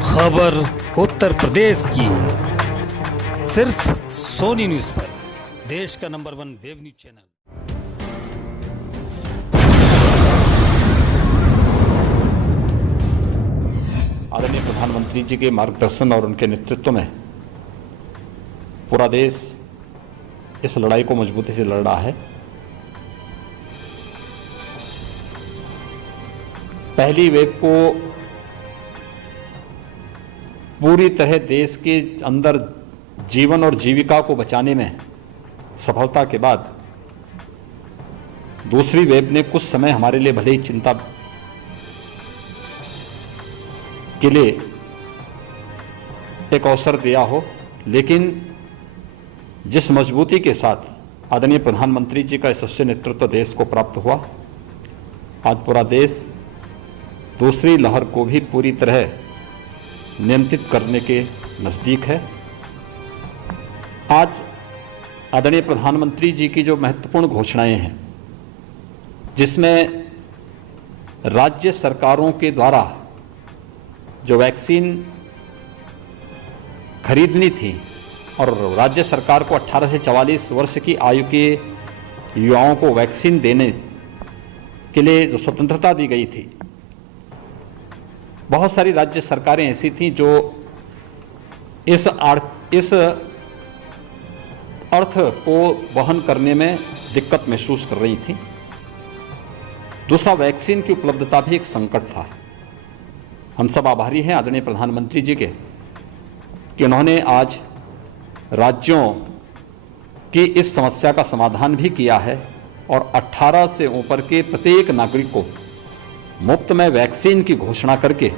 खबर उत्तर प्रदेश की सिर्फ सोनी न्यूज पर, देश का नंबर 1 वेब न्यूज चैनल। आदरणीय प्रधानमंत्री जी के मार्गदर्शन और उनके नेतृत्व में पूरा देश इस लड़ाई को मजबूती से लड़ रहा है। पहली वेव को पूरी तरह देश के अंदर जीवन और जीविका को बचाने में सफलता के बाद दूसरी वेव ने कुछ समय हमारे लिए भले ही चिंता के लिए एक अवसर दिया हो, लेकिन जिस मजबूती के साथ आदरणीय प्रधानमंत्री जी का यशस्वी नेतृत्व देश को प्राप्त हुआ, आज पूरा देश दूसरी लहर को भी पूरी तरह नियंत्रित करने के नज़दीक है। आज आदरणीय प्रधानमंत्री जी की जो महत्वपूर्ण घोषणाएं हैं, जिसमें राज्य सरकारों के द्वारा जो वैक्सीन खरीदनी थी और राज्य सरकार को 18 से 44 वर्ष की आयु के युवाओं को वैक्सीन देने के लिए जो स्वतंत्रता दी गई थी, बहुत सारी राज्य सरकारें ऐसी थीं जो इस अर्थ को वहन करने में दिक्कत महसूस कर रही थीं। दूसरा, वैक्सीन की उपलब्धता भी एक संकट था। हम सब आभारी हैं आदरणीय प्रधानमंत्री जी के कि उन्होंने आज राज्यों की इस समस्या का समाधान भी किया है और 18 से ऊपर के प्रत्येक नागरिक को मुफ्त में वैक्सीन की घोषणा करके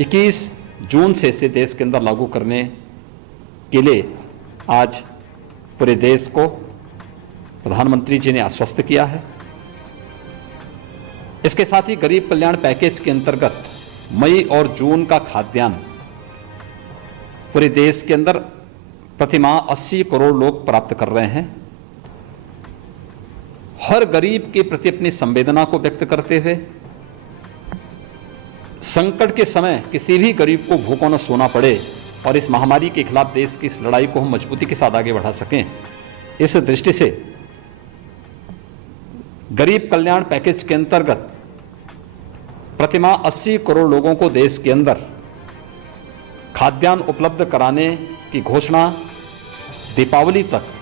21 जून से इसे देश के अंदर लागू करने के लिए आज पूरे देश को प्रधानमंत्री जी ने आश्वस्त किया है। इसके साथ ही गरीब कल्याण पैकेज के अंतर्गत मई और जून का खाद्यान्न पूरे देश के अंदर प्रतिमाह 80 करोड़ लोग प्राप्त कर रहे हैं। हर गरीब के प्रति अपनी संवेदना को व्यक्त करते हुए संकट के समय किसी भी गरीब को भूखों न सोना पड़े और इस महामारी के खिलाफ देश की इस लड़ाई को हम मजबूती के साथ आगे बढ़ा सकें, इस दृष्टि से गरीब कल्याण पैकेज के अंतर्गत प्रतिमाह 80 करोड़ लोगों को देश के अंदर खाद्यान्न उपलब्ध कराने की घोषणा दीपावली तक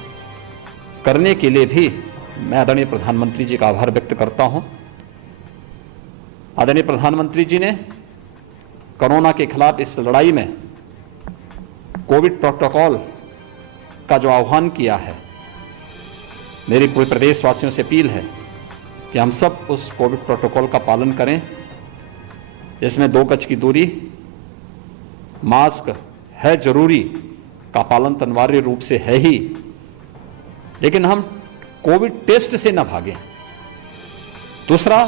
करने के लिए भी मैं आदरणीय प्रधानमंत्री जी का आभार व्यक्त करता हूं। आदरणीय प्रधानमंत्री जी ने कोरोना के खिलाफ इस लड़ाई में कोविड प्रोटोकॉल का जो आह्वान किया है, मेरी पूरे प्रदेशवासियों से अपील है कि हम सब उस कोविड प्रोटोकॉल का पालन करें, जिसमें 2 गज की दूरी, मास्क है जरूरी का पालन तो अनिवार्य रूप से है ही, लेकिन हम कोविड टेस्ट से न भागें। दूसरा,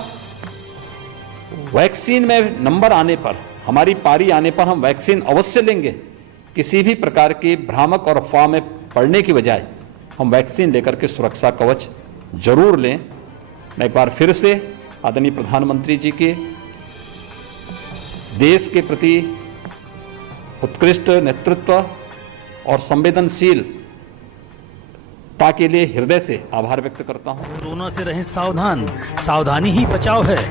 वैक्सीन में नंबर आने पर, हमारी पारी आने पर हम वैक्सीन अवश्य लेंगे। किसी भी प्रकार की भ्रामक और अफवाह में पड़ने की बजाय हम वैक्सीन लेकर के सुरक्षा कवच जरूर लें। मैं एक बार फिर से आदरणीय प्रधानमंत्री जी के देश के प्रति उत्कृष्ट नेतृत्व और संवेदनशीलता के लिए हृदय से आभार व्यक्त करता हूं। कोरोना से रहें सावधान, सावधानी ही बचाव है।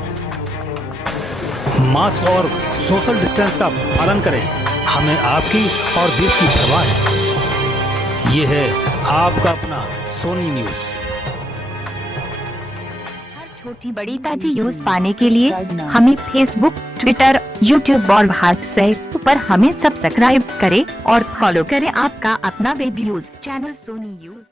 मास्क और सोशल डिस्टेंस का पालन करें, हमें आपकी और देश की परवाह है। ये है आपका अपना सोनी न्यूज। हर छोटी बड़ी ताजी न्यूज पाने के लिए हमें फेसबुक, ट्विटर, यूट्यूब और व्हाट्सएप पर हमें सब्सक्राइब करें और फॉलो करें आपका अपना web news channel Sony news.